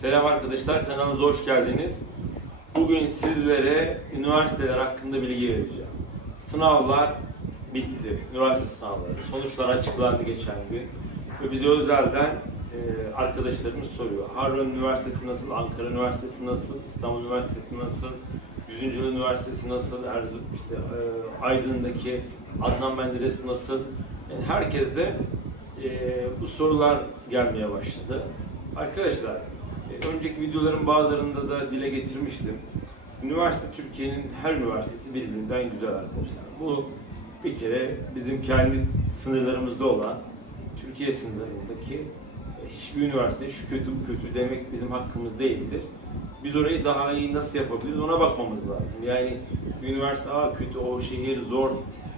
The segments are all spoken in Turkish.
Selam arkadaşlar, kanalımıza hoş geldiniz. Bugün sizlere üniversiteler hakkında bilgi vereceğim. Sınavlar bitti, üniversite sınavları. Sonuçlar açıklandı geçen gün. Ve bize özelden e, arkadaşlarımız soruyor. Harvard Üniversitesi nasıl, Ankara Üniversitesi nasıl, İstanbul Üniversitesi nasıl, 100. Yıl Üniversitesi nasıl, Erzurum, işte e, Aydın'daki Adnan Menderes nasıl? Yani herkes de e, bu sorular gelmeye başladı. Arkadaşlar, e, önceki videoların bazılarında da dile getirmiştim. Üniversite Türkiye'nin her üniversitesi birbirinden güzel arkadaşlar. Bu bir kere bizim kendi sınırlarımızda olan Türkiye sınırlarındaki e, hiçbir üniversite şu kötü bu kötü demek bizim hakkımız değildir. Biz orayı daha iyi nasıl yapabiliriz ona bakmamız lazım. Yani üniversite aa kötü o şehir zor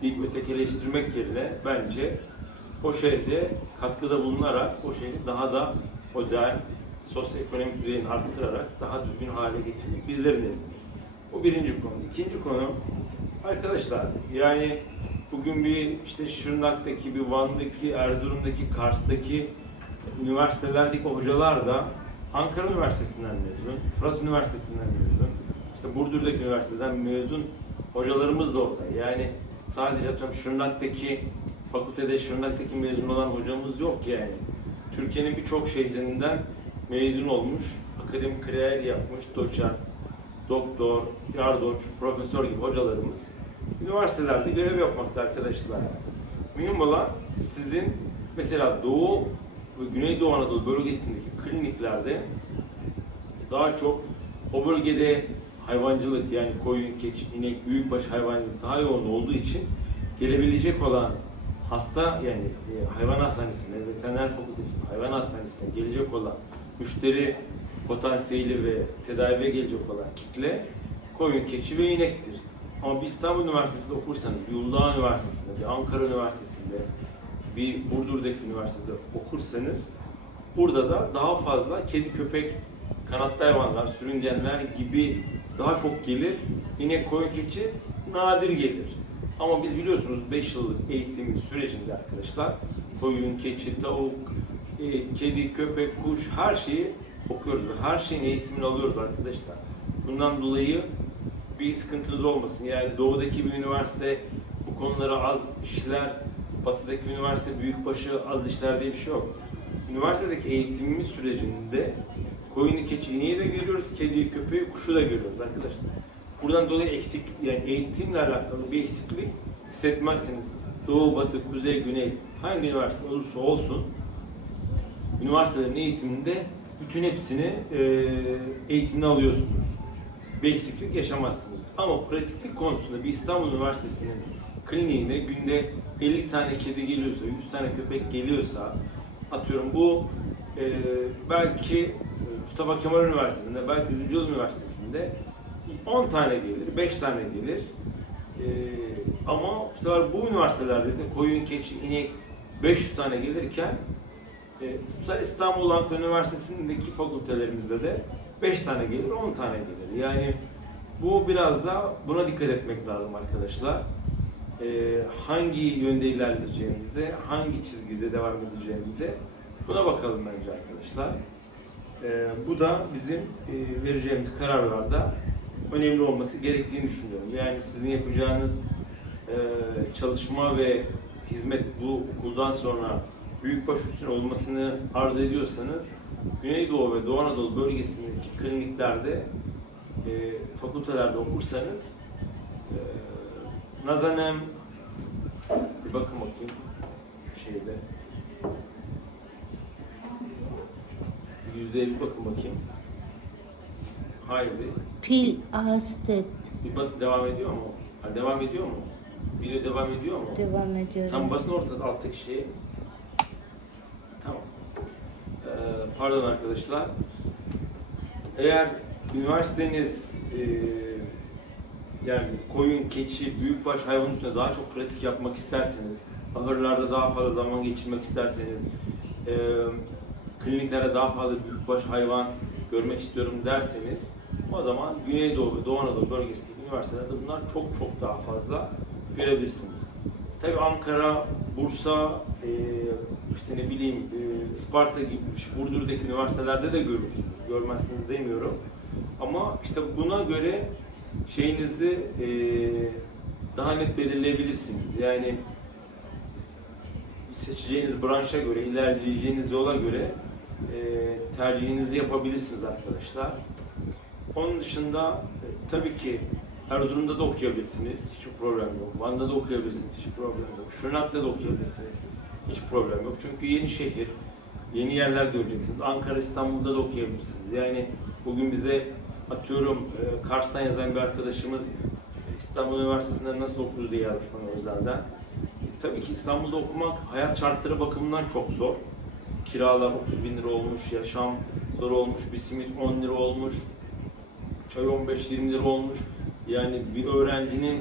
deyip ötekileştirmek yerine bence o şehre katkıda bulunarak o şehri daha da modern, sosyoekonomik düzeyini arttırarak daha düzgün hale getirmek bizlerin elinde. Bu birinci konu. İkinci konu, arkadaşlar yani bugün bir işte Şırnak'taki, bir Van'daki, Erzurum'daki, Kars'taki üniversitelerdeki hocalar da Ankara Üniversitesi'nden mezun, Fırat Üniversitesi'nden mezun, işte Burdur'daki üniversiteden mezun hocalarımız da orada. Yani sadece atıyorum Şırnak'taki fakültede Şırnak'taki mezun olan hocamız yok yani. Türkiye'nin birçok şehrinden mezun olmuş, akademik kariyer yapmış, doçent, doktor, yardımcı, profesör gibi hocalarımız üniversitelerde görev yapmakta arkadaşlar. Mühim olan sizin mesela Doğu ve Güneydoğu Anadolu bölgesindeki kliniklerde daha çok o bölgede hayvancılık yani koyun, keçi, inek, büyükbaş hayvancılık daha yoğun olduğu için gelebilecek olan hasta yani e, hayvan hastanesine, veteriner fakültesine, hayvan hastanesine gelecek olan müşteri potansiyeli ve tedaviye gelecek olan kitle koyun, keçi ve inektir. Ama bir İstanbul Üniversitesi'nde okursanız, bir Uludağ Üniversitesi'nde, bir Ankara Üniversitesi'nde, bir Burdur'daki üniversitede okursanız burada da daha fazla kedi, köpek, kanatlı hayvanlar, sürüngenler gibi daha çok gelir. İnek, koyun, keçi nadir gelir. Ama biz biliyorsunuz 5 yıllık eğitim sürecinde arkadaşlar koyun, keçi, tavuk, e, kedi, köpek, kuş her şeyi okuyoruz ve her şeyin eğitimini alıyoruz arkadaşlar. Bundan dolayı bir sıkıntınız olmasın. Yani doğudaki bir üniversite bu konuları az işler, batıdaki üniversite büyükbaşı az işler diye bir şey yok. Üniversitedeki eğitimimiz sürecinde koyunu, keçi, ineği de görüyoruz, kediyi, köpeği, kuşu da görüyoruz arkadaşlar. Buradan dolayı eksik, yani eğitimle alakalı bir eksiklik hissetmezseniz Doğu, Batı, Kuzey, Güney hangi üniversite olursa olsun üniversitelerin eğitiminde bütün hepsini e, eğitimini alıyorsunuz. Bir eksiklik yaşamazsınız. Ama pratiklik konusunda bir İstanbul Üniversitesi'nin kliniğine günde 50 tane kedi geliyorsa, 100 tane köpek geliyorsa atıyorum bu e, belki Mustafa Kemal Üniversitesi'nde, belki 100. Yıl Üniversitesi'nde 10 tane gelir, 5 tane gelir. E, ama bu sefer bu üniversitelerde de koyun, keçi, inek 500 tane gelirken e, İstanbul Ankara Üniversitesi'ndeki fakültelerimizde de 5 tane gelir, 10 tane gelir. Yani bu biraz da buna dikkat etmek lazım arkadaşlar. E, hangi yönde ilerleyeceğimize, hangi çizgide devam edeceğimize buna bakalım bence arkadaşlar. E, bu da bizim e, vereceğimiz kararlarda önemli olması gerektiğini düşünüyorum. Yani sizin yapacağınız e, çalışma ve hizmet bu okuldan sonra büyükbaş üstüne olmasını arzu ediyorsanız Güneydoğu ve Doğu Anadolu bölgesindeki kliniklerde e, fakültelerde okursanız e, Nazanem bir bakın bakayım şeyde yüzdeye bir bakın bakayım hayır bir, Pil Astet bir basın devam ediyor mu? Ha, devam ediyor mu? Video devam ediyor mu? devam ediyorum. Tam basın ortada alttaki şey. Tamam. Ee, pardon arkadaşlar. Eğer üniversiteniz e, yani koyun, keçi, büyükbaş hayvan üstünde daha çok pratik yapmak isterseniz, ahırlarda daha fazla zaman geçirmek isterseniz, e, kliniklere daha fazla büyükbaş hayvan görmek istiyorum derseniz o zaman Güneydoğu ve Doğu Anadolu bölgesindeki üniversitelerde bunlar çok çok daha fazla görebilirsiniz. Tabii Ankara, Bursa, e, işte ne bileyim e, Isparta gibi, Burdur'daki üniversitelerde de görürsünüz. Görmezsiniz demiyorum. Ama işte buna göre şeyinizi e, daha net belirleyebilirsiniz. Yani seçeceğiniz branşa göre, ilerleyeceğiniz yola göre e, tercihinizi yapabilirsiniz arkadaşlar. Onun dışında e, tabii ki Erzurum'da da okuyabilirsiniz, hiç problem yok. Van'da da okuyabilirsiniz, hiç problem yok. Şırnak'ta da okuyabilirsiniz, hiç problem yok. Çünkü yeni şehir, yeni yerler göreceksiniz. Ankara, İstanbul'da da okuyabilirsiniz. Yani bugün bize atıyorum e, Kars'tan yazan bir arkadaşımız e, İstanbul Üniversitesi'nde nasıl okuruz diye yazmış bana özelden. E, tabii ki İstanbul'da okumak hayat şartları bakımından çok zor. Kiralar 30 bin lira olmuş, yaşam zor olmuş, bir simit 10 lira olmuş, çay 15-20 lira olmuş. Yani bir öğrencinin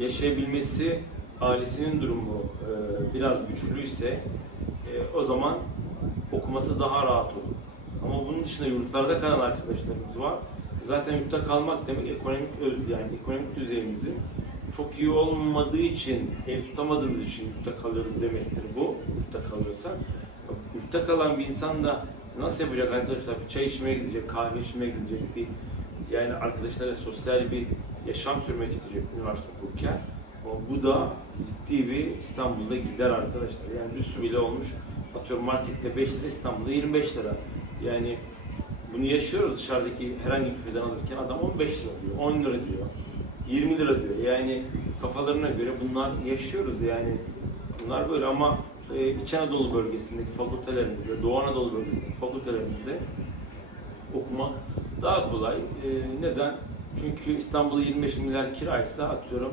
yaşayabilmesi, ailesinin durumu e, biraz güçlüyse e, o zaman okuması daha rahat olur. Ama bunun dışında yurtlarda kalan arkadaşlarımız var. Zaten yurtta kalmak demek ekonomik yani ekonomik düzeyimizin çok iyi olmadığı için, ev tutamadığımız için yurtta kalıyoruz demektir bu. Yurtta kalıyorsa. Yurtta kalan bir insan da nasıl yapacak arkadaşlar? Bir çay içmeye gidecek, kahve içmeye gidecek, bir yani arkadaşlarla sosyal bir yaşam sürmek isteyecek üniversite okurken. Bu da ciddi bir İstanbul'da gider arkadaşlar. Yani su bile olmuş. Atıyorum markette 5 lira, İstanbul'da 25 lira. Yani bunu yaşıyoruz dışarıdaki herhangi bir feden alırken adam 15 lira diyor, 10 lira diyor, 20 lira diyor. Yani kafalarına göre bunlar yaşıyoruz yani. Bunlar böyle ama e, İç Anadolu bölgesindeki fakültelerimizde, Doğu Anadolu bölgesindeki fakültelerimizde okumak daha kolay. E, neden? Çünkü İstanbul'da 25 milyar kiraysa atıyorum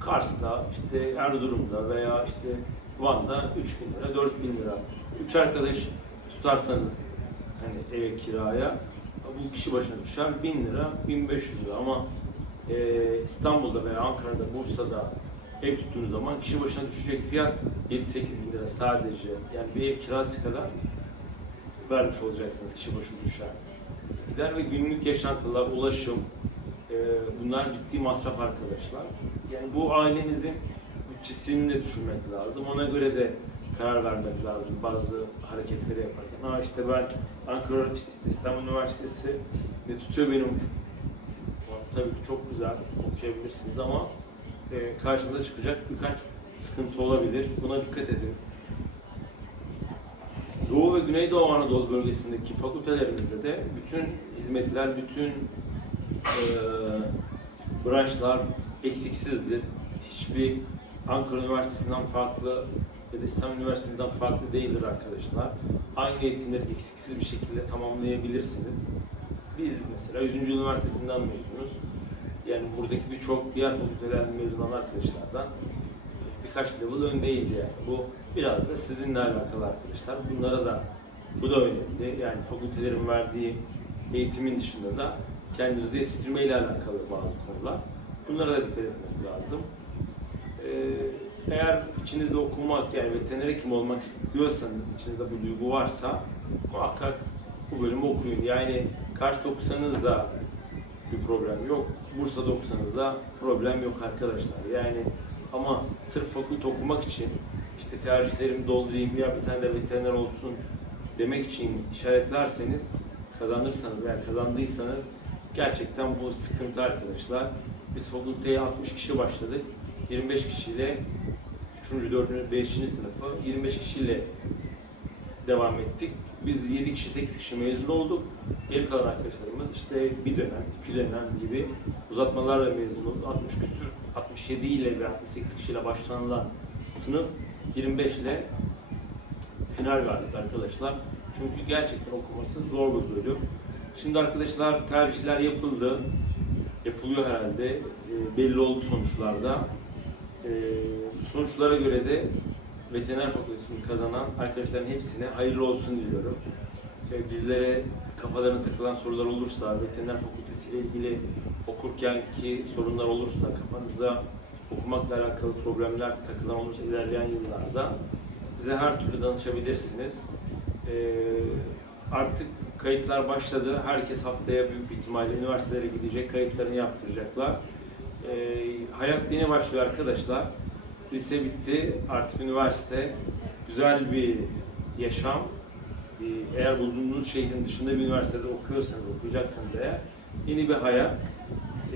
Kars'ta, işte Erzurum'da veya işte Van'da 3 bin lira, 4 bin lira. 3 arkadaş tutarsanız hani eve kiraya bu kişi başına düşer 1000 lira, 1500 lira ama e, İstanbul'da veya Ankara'da, Bursa'da ev tuttuğunuz zaman kişi başına düşecek fiyat 7-8 bin lira sadece. Yani bir ev kirası kadar vermiş olacaksınız kişi başına düşer. Gider ve günlük yaşantılar, ulaşım, bunlar ciddi masraf arkadaşlar. Yani bu ailenizin bütçesini de düşünmek lazım. Ona göre de karar vermek lazım bazı hareketleri yaparken. Ha işte ben Ankara işte İstanbul Üniversitesi ne tutuyor benim tabii ki çok güzel okuyabilirsiniz ama e, karşınıza çıkacak birkaç sıkıntı olabilir. Buna dikkat edin. Doğu ve Güneydoğu Anadolu bölgesindeki fakültelerimizde de bütün hizmetler, bütün e, branşlar eksiksizdir. Hiçbir Ankara Üniversitesi'nden farklı ya da İstanbul Üniversitesi'nden farklı değildir arkadaşlar. Aynı eğitimleri eksiksiz bir şekilde tamamlayabilirsiniz. Biz mesela 100. Üniversitesi'nden mezunuz. Yani buradaki birçok diğer fakültelerden mezun olan arkadaşlardan birkaç level öndeyiz yani. Bu biraz da sizinle alakalı arkadaşlar. Bunlara da bu da önemli. Yani fakültelerin verdiği eğitimin dışında da kendinizi yetiştirme ile alakalı bazı konular. Bunlara da dikkat etmek lazım. Ee, eğer içinizde okumak yani veteriner hekim olmak istiyorsanız, içinizde bu duygu varsa muhakkak bu bölümü okuyun. Yani Kars'ta okusanız da bir problem yok. Bursa'da okusanız da problem yok arkadaşlar. Yani ama sırf fakülte okumak için işte tercihlerimi doldurayım ya bir tane de veteriner olsun demek için işaretlerseniz kazanırsanız veya kazandıysanız gerçekten bu sıkıntı arkadaşlar. Biz fakülteye 60 kişi başladık. 25 kişiyle 3. 4. 5. sınıfı 25 kişiyle devam ettik. Biz 7 kişi 8 kişi mezun olduk. Geri kalan arkadaşlarımız işte bir dönem, iki dönem gibi uzatmalarla mezun oldu. 60 küsür, 67 ile ve 68 kişiyle başlanılan sınıf 25 ile final verdik arkadaşlar. Çünkü gerçekten okuması zor bir bölüm. Şimdi arkadaşlar tercihler yapıldı. Yapılıyor herhalde. E, belli oldu sonuçlarda. E, sonuçlara göre de veteriner fakültesini kazanan arkadaşların hepsine hayırlı olsun diliyorum. E, bizlere kafalarına takılan sorular olursa, veteriner fakültesiyle ilgili okurken ki sorunlar olursa, kafanızda okumakla alakalı problemler takılan olursa ilerleyen yıllarda bize her türlü danışabilirsiniz. E, artık kayıtlar başladı. Herkes haftaya büyük bir ihtimalle üniversitelere gidecek, kayıtlarını yaptıracaklar. E, hayat yeni başlıyor arkadaşlar. Lise bitti, artık üniversite. Güzel bir yaşam. Bir- Eğer bulunduğunuz şehrin dışında bir üniversitede okuyorsanız, okuyacaksanız eğer yeni bir hayat.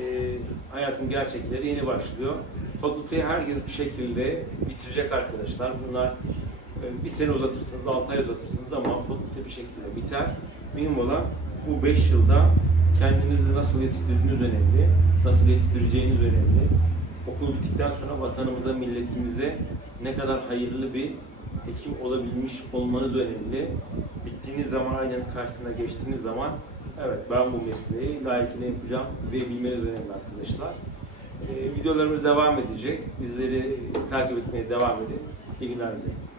Ee, hayatın gerçekleri yeni başlıyor. Fakülteyi herkes bir şekilde bitirecek arkadaşlar. Bunlar bir sene uzatırsınız, 6 ay uzatırsınız ama fakülte bir şekilde biter. Mühim olan bu 5 yılda kendinizi nasıl yetiştirdiğiniz önemli, nasıl yetiştireceğiniz önemli. Okul bittikten sonra vatanımıza, milletimize ne kadar hayırlı bir hekim olabilmiş olmanız önemli. Bittiğiniz zaman aynen karşısına geçtiğiniz zaman evet ben bu mesleği layıkıyla yapacağım diyebilmeniz önemli arkadaşlar. Ee, videolarımız devam edecek. Bizleri takip etmeye devam edin. İyi günler dilerim.